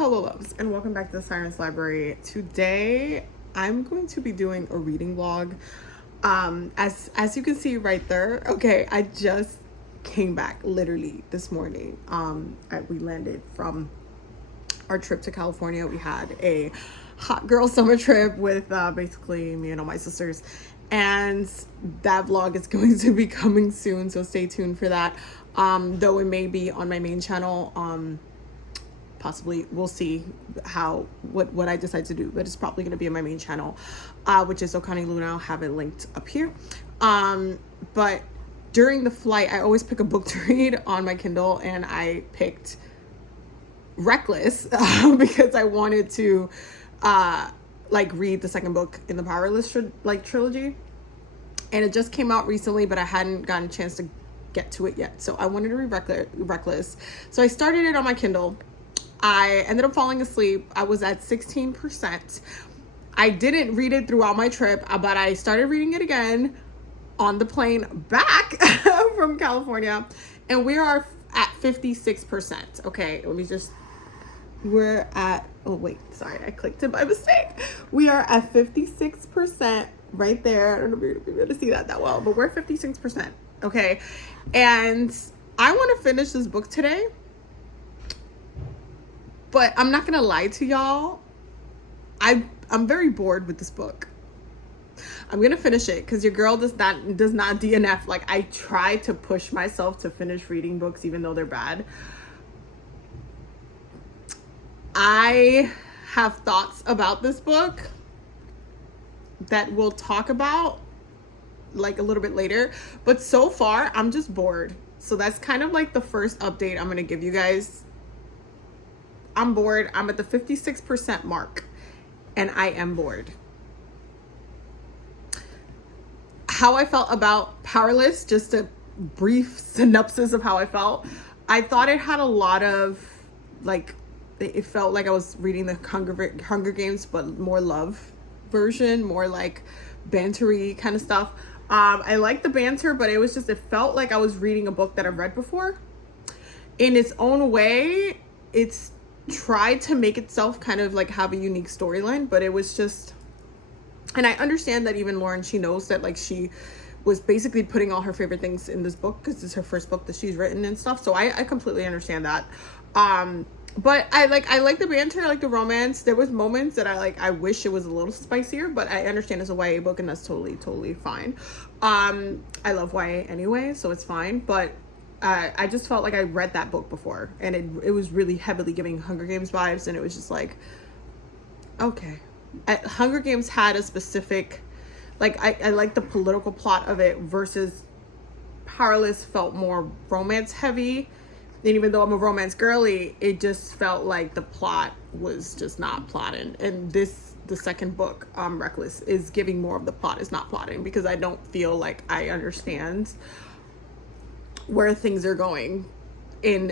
Hello loves, and welcome back to the Siren's Library. Today I'm going to be doing a reading vlog. As you can see right there, okay, I just came back literally this morning. We landed from our trip to California. We had a hot girl summer trip with basically me and all my sisters, and that vlog is going to be coming soon, so stay tuned for that. Though it may be on my main channel, possibly, we'll see what I decide to do, but it's probably going to be on my main channel, which is Okani Luna. I'll have it linked up here. But during the flight, I always pick a book to read on my Kindle, and I picked Reckless because I wanted to read the second book in the Powerless trilogy, and it just came out recently, but I hadn't gotten a chance to get to it yet, so I wanted to read Reckless. So I started it on my Kindle. I ended up falling asleep. I was at 16%. I didn't read it throughout my trip, but I started reading it again on the plane back from California, and we are at 56%. Okay, we're at, oh wait, sorry, I clicked it by mistake. We are at 56% right there. I don't know if you're gonna be able to see that well, but we're at 56%. Okay, and I want to finish this book today. But I'm not gonna lie to y'all, I'm very bored with this book. I'm gonna finish it because your girl does not DNF. Like, I try to push myself to finish reading books even though they're bad. I have thoughts about this book that we'll talk about like a little bit later, but so far I'm just bored. So that's kind of like the first update I'm gonna give you guys. I'm bored. I'm at the 56% mark, and I am bored. How I felt about Powerless, just a brief synopsis of how I felt. I thought it had a lot of, it felt like I was reading the Hunger Games, but more love version, more like bantery kind of stuff. I liked the banter, but it felt like I was reading a book that I've read before. In its own way, it's tried to make itself kind of like have a unique storyline, but it was just, and I understand that even Lauren, she knows that like she was basically putting all her favorite things in this book because it's her first book that she's written and stuff, so I completely understand that. But I like the banter, I like the romance. There was moments that I wish it was a little spicier, but I understand it's a YA book, and that's totally fine. I love YA anyway, so it's fine, but I just felt like I read that book before, and it was really heavily giving Hunger Games vibes, and it was just like, okay. Hunger Games had a specific, I like the political plot of it, versus Powerless felt more romance heavy, and even though I'm a romance girly, it just felt like the plot was just not plotting, and the second book, Reckless, is giving more of the plot is not plotting, because I don't feel like I understand where things are going in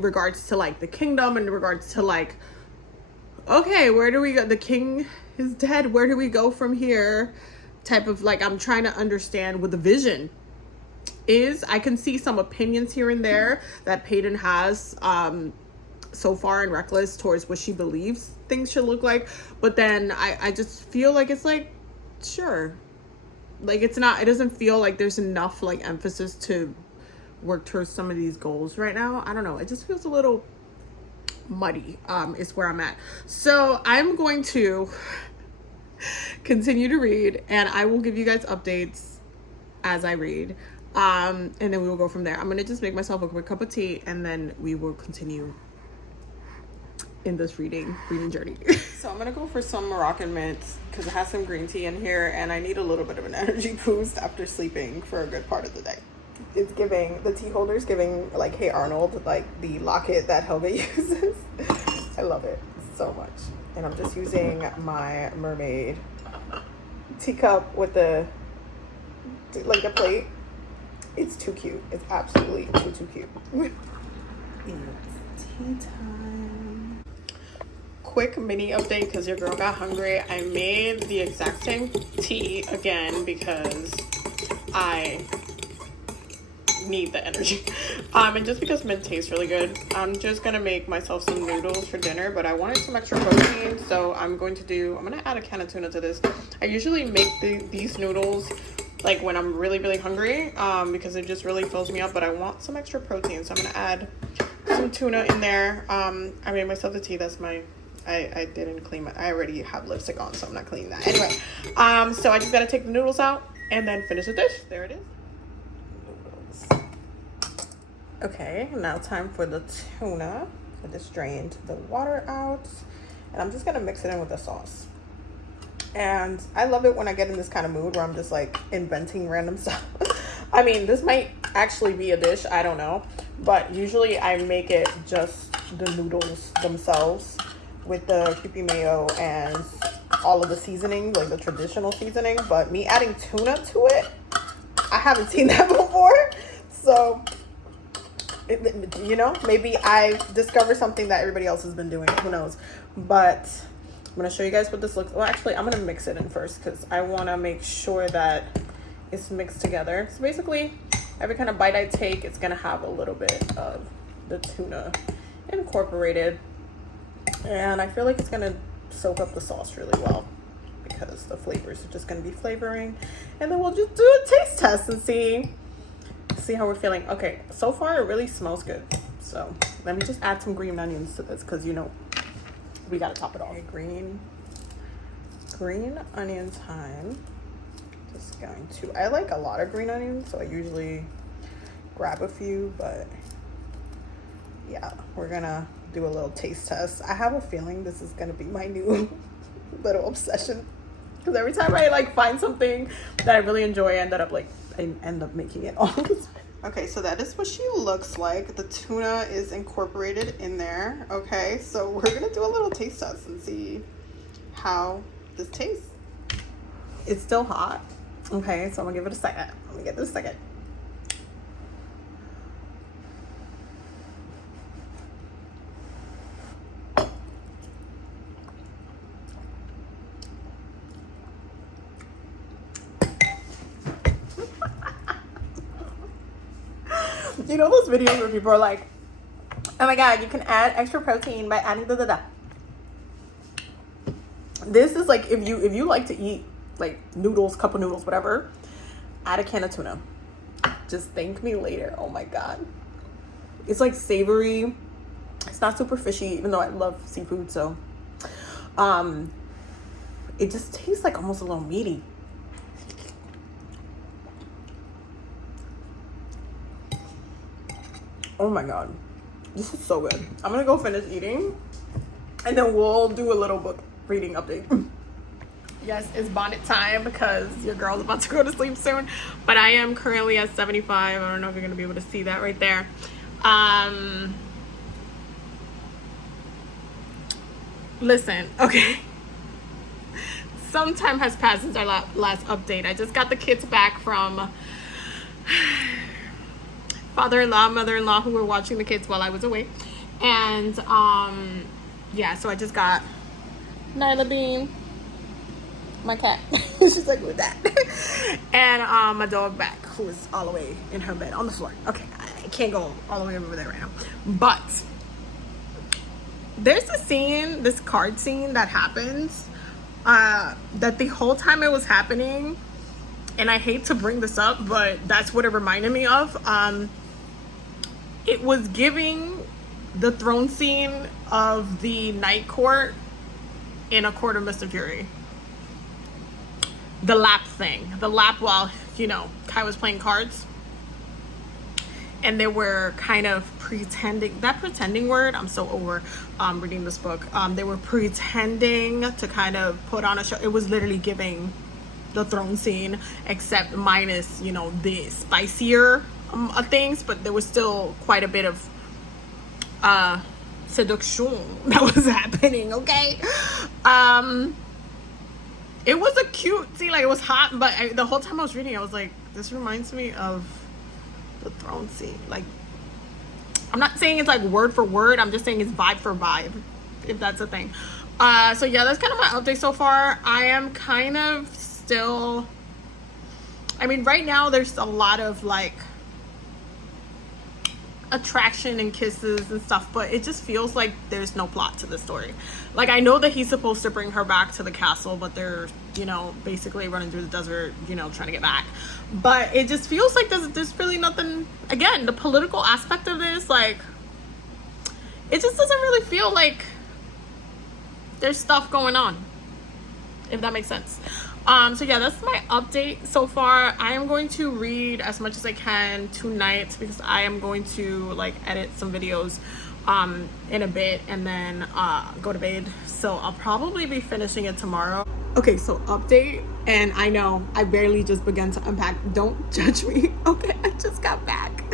regards to like the kingdom, in regards to like, okay, where do we go? The king is dead, where do we go from here? Type of like, I'm trying to understand what the vision is. I can see some opinions here and there that Peyton has so far in Reckless towards what she believes things should look like, but then I just feel like it's like, sure, like it doesn't feel like there's enough like emphasis to work towards some of these goals right now. I don't know, it just feels a little muddy, is where I'm at. So I'm going to continue to read, and I will give you guys updates as I read, and then we will go from there. I'm gonna just make myself a quick cup of tea, and then we will continue in this reading journey. So I'm gonna go for some Moroccan mint because it has some green tea in here, and I need a little bit of an energy boost after sleeping for a good part of the day. It's giving, the tea holder's giving like Hey Arnold, like the locket that Helga uses. I love it so much. And I'm just using my mermaid teacup with the plate. It's too cute. It's absolutely too cute. It's tea time. Quick mini update because your girl got hungry. I made the exact same tea again because I need the energy. And just because mint tastes really good, I'm just gonna make myself some noodles for dinner, but I wanted some extra protein, so I'm gonna add a can of tuna to this. I usually make these noodles like when I'm really, really hungry, because it just really fills me up, but I want some extra protein, so I'm gonna add some tuna in there. I made myself the tea. That's I didn't clean I already have lipstick on, so I'm not cleaning that. Anyway, so I just gotta take the noodles out and then finish the dish. There it is. Noodles. Okay, now time for the tuna. I just drained the water out, and I'm just gonna mix it in with the sauce. And I love it when I get in this kind of mood where I'm just like inventing random stuff. I mean, this might actually be a dish, I don't know, but usually I make it just the noodles themselves with the Kewpie mayo and all of the seasoning, like the traditional seasoning. But me adding tuna to it, I haven't seen that before. So, you know, maybe I discovered something that everybody else has been doing. Who knows? But I'm going to show you guys what this looks like. Well, actually, I'm going to mix it in first because I want to make sure that it's mixed together. So basically, every kind of bite I take, it's going to have a little bit of the tuna incorporated. And I feel like it's going to soak up the sauce really well because the flavors are just going to be flavoring. And then we'll just do a taste test and see how we're feeling. Okay, so far it really smells good. So let me just add some green onions to this because, you know, we got to top it off. Okay, green onion time. Just going to, I like a lot of green onions, so I usually grab a few, but yeah, we're going to do a little taste test. I have a feeling this is gonna be my new little obsession because every time I like find something that I really enjoy, I end up making it all. Okay, so that is what she looks like. The tuna is incorporated in there. Okay, so we're gonna do a little taste test and see how this tastes. It's still hot. Okay, so I'm gonna give it a second. Let me get this a second. You know those videos where people are like, oh my god, you can add extra protein by adding da. This is like if you like to eat like noodles, cup of noodles, whatever, add a can of tuna. Just thank me later. Oh my god. It's like savory. It's not super fishy, even though I love seafood, so it just tastes like almost a little meaty. Oh my god, this is so good. I'm gonna go finish eating and then we'll do a little book reading update. Yes, it's bonnet time because your girl's about to go to sleep soon, but I am currently at 75. I don't know if you're gonna be able to see that right there. Listen, okay, some time has passed since our last update. I just got the kids back from father-in-law, mother-in-law, who were watching the kids while I was away. And yeah, so I just got Nyla Bean, my cat. She's like, with that. And my dog back, who is all the way in her bed on the floor. Okay, I can't go all the way over there right now. But there's a scene, this card scene that happens that the whole time it was happening, and I hate to bring this up, but that's what it reminded me of. It was giving the throne scene of the Night Court in A Court of Mist and Fury. The lap thing. The lap while, you know, Kai was playing cards. And they were kind of pretending, that pretending word, I'm so over reading this book. They were pretending to kind of put on a show. It was literally giving the throne scene, except minus, you know, the spicier things, but there was still quite a bit of seduction that was happening. Okay, it was a cute scene, like it was hot, but the whole time I was reading, I was like, this reminds me of the throne scene. Like, I'm not saying it's like word for word, I'm just saying it's vibe for vibe, if that's a thing. So yeah, that's kind of my update so far. I am kind of still, I mean, right now there's a lot of like attraction and kisses and stuff, but it just feels like there's no plot to the story. Like, I know that he's supposed to bring her back to the castle, but they're, you know, basically running through the desert, you know, trying to get back. But it just feels like there's really nothing. Again, the political aspect of this, like, it just doesn't really feel like there's stuff going on, if that makes sense. So yeah, that's my update so far. I am going to read as much as I can tonight because I am going to like edit some videos in a bit and then go to bed. So I'll probably be finishing it tomorrow. Okay, so update, and I know I barely just began to unpack. Don't judge me, okay? I just got back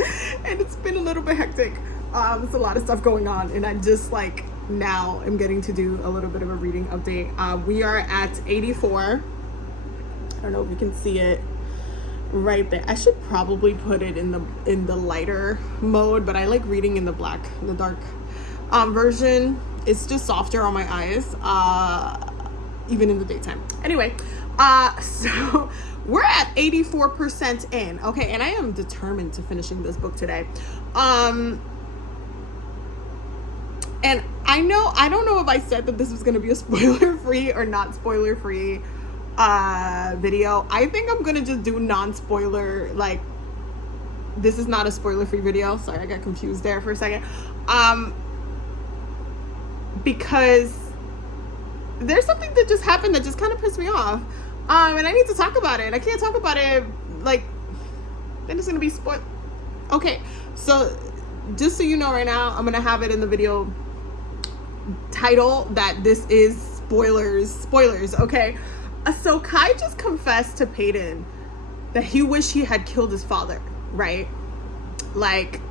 and it's been a little bit hectic. There's a lot of stuff going on, and I just like now I'm getting to do a little bit of a reading update. We are at 84. I don't know if you can see it right there. I should probably put it in the lighter mode, but I like reading in the dark version. It's just softer on my eyes, even in the daytime. Anyway, so we're at 84% in, okay, and I am determined to finishing this book today. And I don't know if I said that this was going to be a spoiler-free or not spoiler-free video. I think I'm gonna just do non-spoiler, like, this is not a spoiler-free video. Sorry, I got confused there for a second. Because there's something that just happened that just kind of pissed me off. And I need to talk about it. I can't talk about it, like, then it's gonna be spoiled. Okay, so just so you know right now, I'm gonna have it in the video title that this is spoilers, okay? So Kai just confessed to Peyton that he wished he had killed his father, right? Like,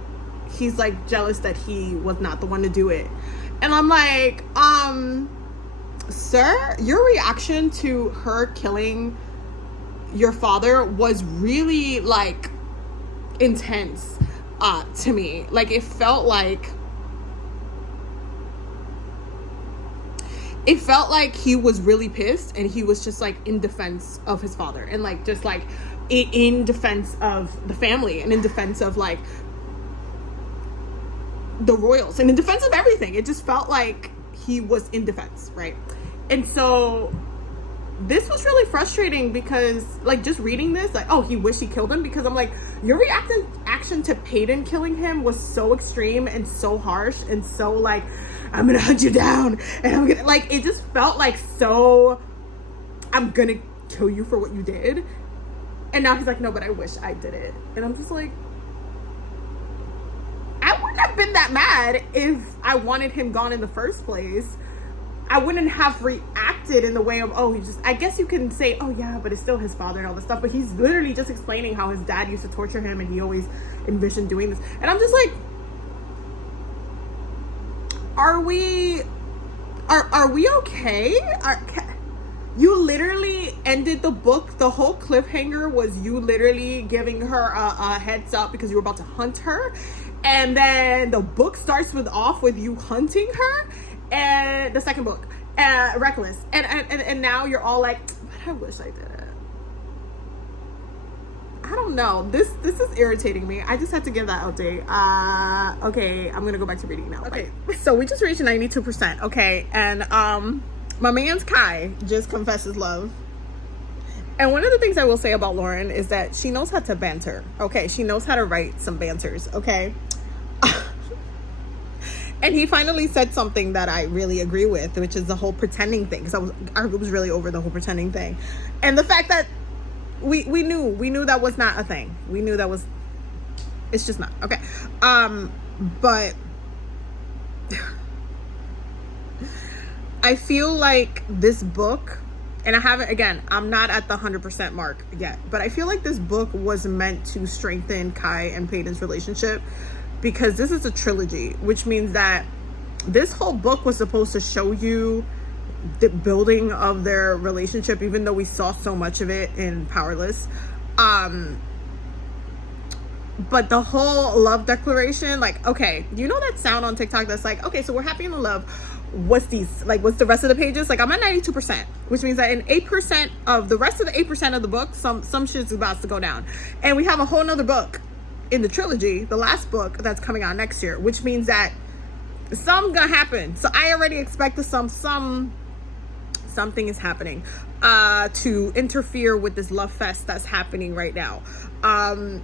he's like jealous that he was not the one to do it. And I'm like, sir, your reaction to her killing your father was really like intense to me. Like, it felt like he was really pissed, and he was just like in defense of his father, and like just like in defense of the family, and in defense of like the royals, and in defense of everything. It just felt like he was in defense, right? And so this was really frustrating because like just reading this, like, oh, he wished he killed him, because I'm like, your reaction to Peyton killing him was so extreme and so harsh and so like, I'm gonna hunt you down, and I'm gonna, like, it just felt like so, I'm gonna kill you for what you did. And now he's like, no, but I wish I did it. And I'm just like, I wouldn't have been that mad if I wanted him gone in the first place. I wouldn't have reacted in the way of, oh, he just, I guess you can say, oh yeah, but it's still his father and all this stuff. But he's literally just explaining how his dad used to torture him and he always envisioned doing this. And I'm just like, are we okay? You literally ended the book. The whole cliffhanger was you literally giving her a heads up because you were about to hunt her. And then the book starts off with you hunting her. And the second book, Reckless. And now you're all like, but I wish I did it. I don't know. This is irritating me. I just had to give that update. Okay, I'm gonna go back to reading now. Okay, so we just reached 92%. Okay, and my man's Kai just confessed his love. And one of the things I will say about Lauren is that she knows how to banter. Okay, she knows how to write some banters. Okay. And he finally said something that I really agree with, which is the whole pretending thing. Because I was really over the whole pretending thing, and the fact that we knew that was not a thing. We knew that was, it's just not okay. But I feel like this book, and I haven't, again, I'm not at the 100% mark yet, but I feel like this book was meant to strengthen Kai and Peyton's relationship. Because this is a trilogy, which means that this whole book was supposed to show you the building of their relationship, even though we saw so much of it in Powerless. But the whole love declaration, like, okay, you know that sound on TikTok that's like, okay, so we're happy and in love. What's the rest of the pages? Like, I'm at 92%, which means that in 8% of the rest of the 8% of the book, some shit's about to go down. And we have a whole nother book in the trilogy, the last book that's coming out next year, which means that something's gonna happen. So I already expect something is happening to interfere with this love fest that's happening right now. I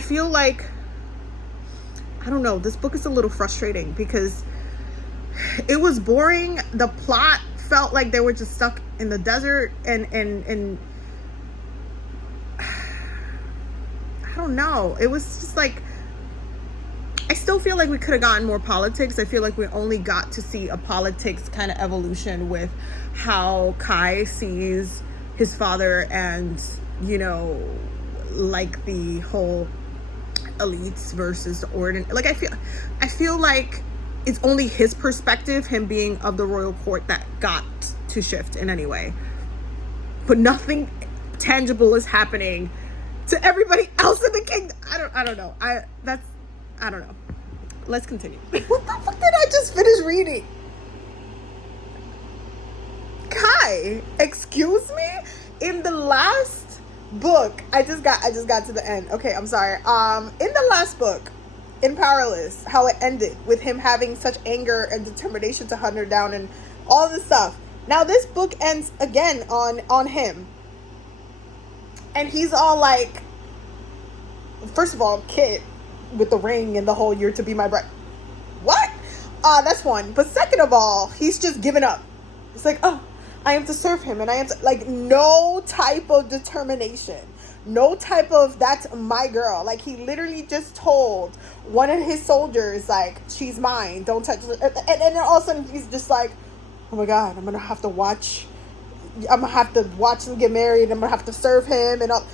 feel like, I don't know, this book is a little frustrating because it was boring. The plot felt like they were just stuck in the desert, and I don't know. It was just like, I still feel like we could have gotten more politics. I feel like we only got to see a politics kind of evolution with how Kai sees his father and, you know, like the whole elites versus the ordinary. Like, I feel like it's only his perspective, him being of the royal court, that got to shift in any way. But nothing tangible is happening to everybody else in the kingdom. I don't know. I don't know. Let's continue. What the fuck did I just finish reading? Kai, excuse me? In the last book, I just got to the end. Okay, I'm sorry. In the last book, in Powerless, how it ended with him having such anger and determination to hunt her down and all this stuff. Now this book ends again on him. And he's all like, first of all, Kit with the ring and the whole "you're to be my bride." What? That's one. But second of all, he's just given up. It's like, oh, I am to serve him, and I am to, like, no type of determination, no type of "that's my girl." Like, he literally just told one of his soldiers, like, "she's mine, don't touch her." And then all of a sudden he's just like, oh my God, I'm gonna have to watch him get married. I'm gonna have to serve him and all.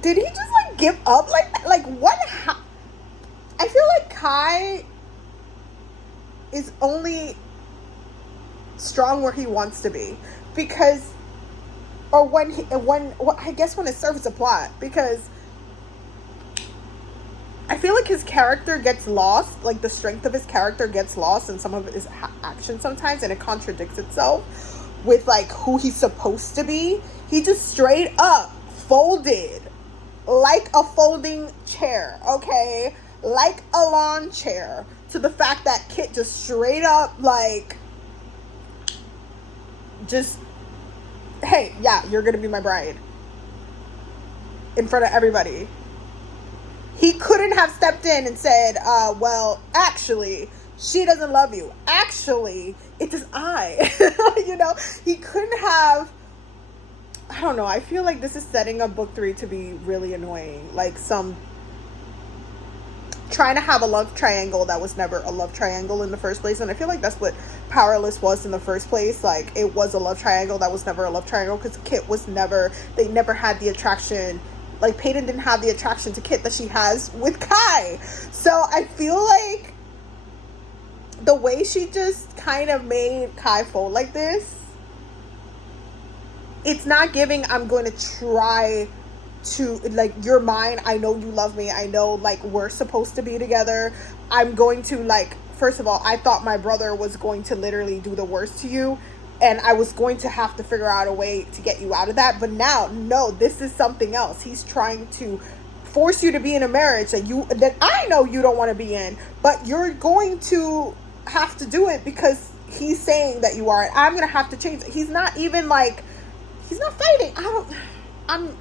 Did he just like give up like that? Like, what? I feel like Kai is only strong where he wants to be, because, or I guess when it serves a plot, because I feel like his character gets lost, like the strength of his character gets lost in some of his action sometimes, and it contradicts itself with like who he's supposed to be. He just straight up folded like a folding chair, okay? Like a lawn chair, to the fact that Kit just straight up like, just, hey, yeah, you're gonna be my bride, in front of everybody. He couldn't have stepped in and said, well, actually, she doesn't love you. Actually, it is I. You know, he couldn't have. I don't know. I feel like this is setting up book 3 to be really annoying. Like, some trying to have a love triangle that was never a love triangle in the first place. And I feel like that's what Powerless was in the first place. Like, it was a love triangle that was never a love triangle, because Kit was never, they never had the attraction. Like, Peyton didn't have the attraction to Kit that she has with Kai. So I feel like the way she just kind of made Kai fold like this, it's not giving, I'm going to try to, like, you're mine, I know you love me, I know, like, we're supposed to be together, I'm going to, like, first of all, I thought my brother was going to literally do the worst to you, and I was going to have to figure out a way to get you out of that. But now, no, this is something else. He's trying to force you to be in a marriage that I know you don't want to be in, but you're going to have to do it because he's saying that you are. I'm going to have to change it. He's not even like, he's not fighting. I'm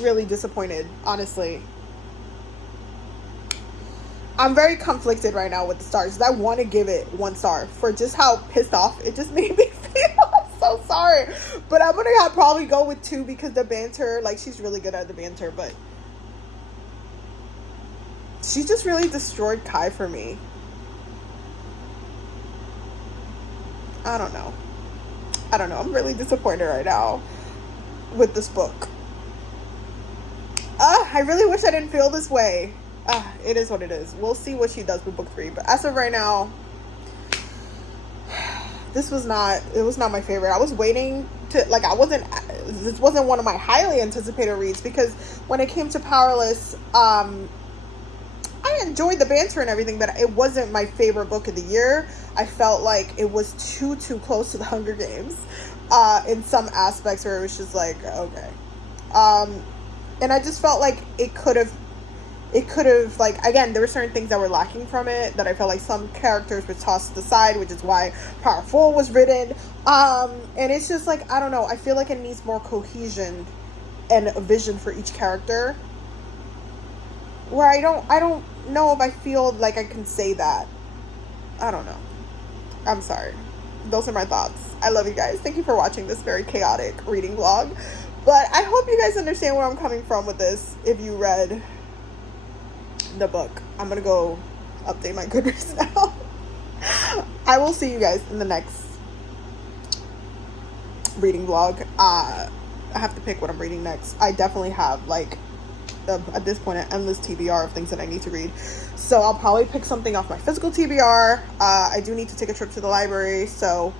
really disappointed, honestly. I'm very conflicted right now with the stars. I want to give it 1 star for just how pissed off it just made me feel. I'm so sorry. But I'm going to probably go with 2 because the banter, like, she's really good at the banter, but she just really destroyed Kai for me. I don't know. I'm really disappointed right now with this book. I really wish I didn't feel this way. It is what it is. We'll see what she does with book 3. But as of right now, it was not my favorite. I was waiting to, like, this wasn't one of my highly anticipated reads, because when it came to Powerless, I enjoyed the banter and everything, but it wasn't my favorite book of the year. I felt like it was too close to the Hunger Games in some aspects, where it was just like, okay. And I just felt like it could have, like, again, there were certain things that were lacking from it, that I felt like some characters were tossed to the side, which is why Power 4 was written. And it's just like, I don't know, I feel like it needs more cohesion and a vision for each character, where I don't know if I feel like I can say that. I don't know. I'm sorry. Those are my thoughts. I love you guys. Thank you for watching this very chaotic reading vlog. But I hope you guys understand where I'm coming from with this if you read the book. I'm going to go update my Goodreads now. I will see you guys in the next reading vlog. I have to pick what I'm reading next. I definitely have, like, at this point, an endless TBR of things that I need to read. So I'll probably pick something off my physical TBR. I do need to take a trip to the library, so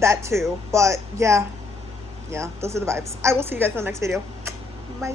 that too. But yeah, those are the vibes. I will see you guys in the next video. Bye.